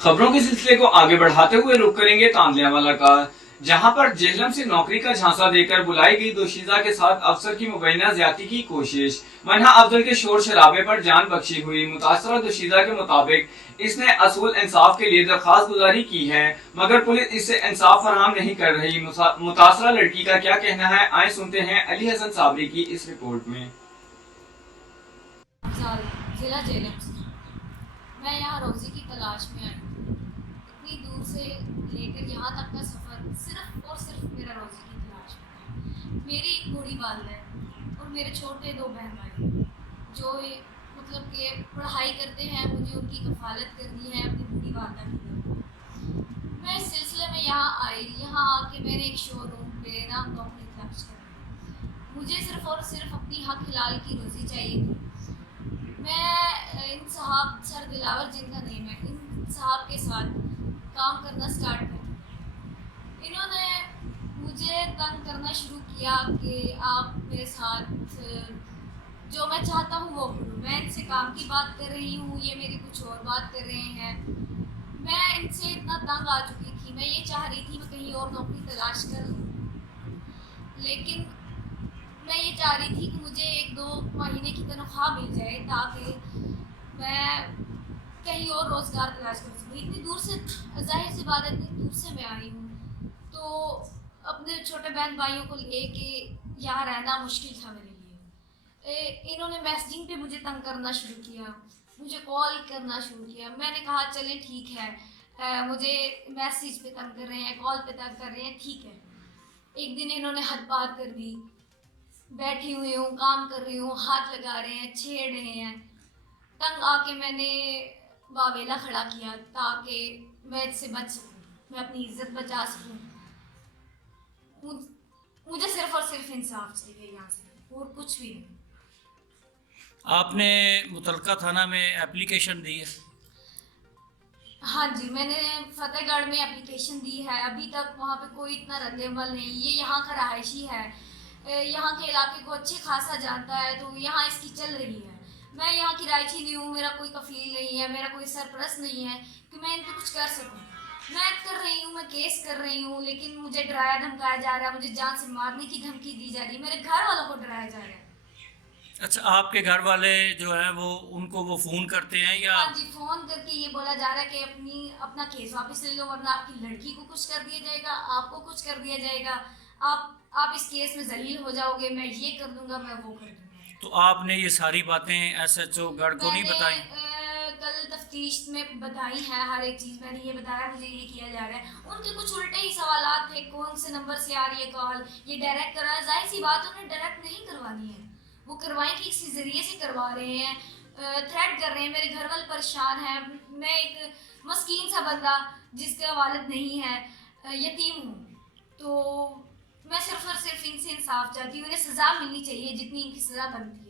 खबरों के सिलसिले को आगे बढ़ाते हुए रुक करेंगे तांदलेवाला का, जहां पर जेहलम से नौकरी का झांसा देकर बुलाई गई दोशीजा के साथ अफसर की मुबैना ज्यादती की कोशिश। मन्हा अफजल के शोर शराबे पर जान बख्शी हुई। मुतासरा दोशीजा के मुताबिक इसने असूल इंसाफ के लिए दरखास्त गुजारी की है, मगर पुलिस इससे इंसाफ फराहम नहीं कर रही। मुतासरा लड़की का क्या कहना है, आए सुनते हैं अली हसन साबरी की इस रिपोर्ट में। जिला जेलम से मैं यहाँ रोज़ी की तलाश में आई हूँ। इतनी दूर से लेकर यहाँ तक का सफ़र सिर्फ और सिर्फ मेरा रोज़ी की तलाश में। मेरी एक बूढ़ी वालिदा है और मेरे छोटे दो बहन भाई जो मतलब कि पढ़ाई करते हैं। मुझे उनकी कफ़ालत करनी है अपनी बूढ़ी वालिदा की तरफ। मैं इस सिलसिले में यहाँ आई। यहाँ आके मैंने एक शोरूम पे ना नौकरी तलाश करी। मुझे सिर्फ और सिर्फ अपनी हक हलाल की रोज़ी चाहिए थी। मैं इन साहब सर दिलावर जिनका नेम है, इन साहब के साथ काम करना स्टार्ट कर दिया। इन्होंने मुझे तंग करना शुरू किया कि आप मेरे साथ जो मैं चाहता हूँ वो करूँ। मैं इनसे काम की बात कर रही हूँ, ये मेरी कुछ और बात कर रहे हैं। मैं इनसे इतना तंग आ चुकी थी। मैं ये चाह रही थी मैं कहीं और नौकरी तलाश कर लूँ, लेकिन मैं ये चाह रही थी कि मुझे 1-2 महीने की तनख्वाह मिल जाए ताकि मैं कहीं और रोज़गार तलाश कर सकूँ। इतनी दूर से, ज़ाहिर सी बात है, इतनी दूर से मैं आई हूँ तो अपने छोटे बहन भाइयों को लेके यहाँ रहना मुश्किल था मेरे लिए। इन्होंने मैसेजिंग पे मुझे तंग करना शुरू किया, मुझे कॉल करना शुरू किया। मैंने कहा चलें ठीक है, मुझे मैसेज पे तंग कर रहे हैं, कॉल पे तंग कर रहे हैं, ठीक है। एक दिन इन्होंने हद पार कर दी। बैठी हुई हूँ, काम कर रही हूँ, हाथ लगा रहे हैं, छेड़ रहे हैं। तंग आके मैंने वावेला खड़ा किया ताकि मैं इससे बच सकूँ, मैं अपनी इज्जत बचा सकूँ। मुझे सिर्फ और सिर्फ इंसाफ चाहिए यहाँ से, और कुछ भी नहीं। आपने मुतलका थाना में एप्लीकेशन दी है? हाँ जी, मैंने फतेहगढ़ में एप्लीकेशन दी है। अभी तक वहाँ पे कोई इतना रद्द-ए-अमल नहीं। ये यहाँ का रहायशी है, यहाँ के इलाके को अच्छे खासा जानता है, तो यहाँ इसकी चल रही है। मैं यहाँ की रहायशी नहीं हूँ, मेरा कोई कफ़ील नहीं है, मेरा कोई सरपरस्त नहीं है कि मैं इन पे कुछ कर सकूँ। मैं कर रही हूँ, मैं केस कर रही हूँ, लेकिन मुझे डराया धमकाया जा रहा है, मुझे जान से मारने की धमकी दी जा रही है, मेरे घर वालों को डराया जा रहा है। अच्छा, आपके घर वाले जो हैं वो उनको वो फ़ोन करते हैं या? हाँ जी, फ़ोन करके ये बोला जा रहा है कि अपना केस वापस ले लो, वरना आपकी लड़की को कुछ कर दिया जाएगा, आपको कुछ कर दिया जाएगा, आप इस केस में जलील हो जाओगे, मैं ये कर दूंगा, मैं वो कर दूंगा। तो आपने ये सारी बातें SHO गढ़ को नहीं बताई? कल तफ्तीश में बताई है हर एक चीज़। मैंने ये बताया मुझे ये किया जा रहा है। उनके कुछ उल्टे ही सवालात थे, कौन से नंबर से आ रही है कॉल, ये डायरेक्ट करा है। जाहिर सी बात उन्हें डायरेक्ट नहीं करवानी है, वो करवाएं कि किसी ज़रिए से करवा रहे हैं, थ्रेट कर रहे हैं। मेरे घर वाले परेशान हैं। मैं एक मस्कीन सा बंदा जिसका वालिद नहीं है, यतीम हूँ, तो मैं सिर्फ और सिर्फ इनसे इंसाफ चाहती हूँ। इन्हें सज़ा मिलनी चाहिए जितनी इनकी सज़ा बनती है।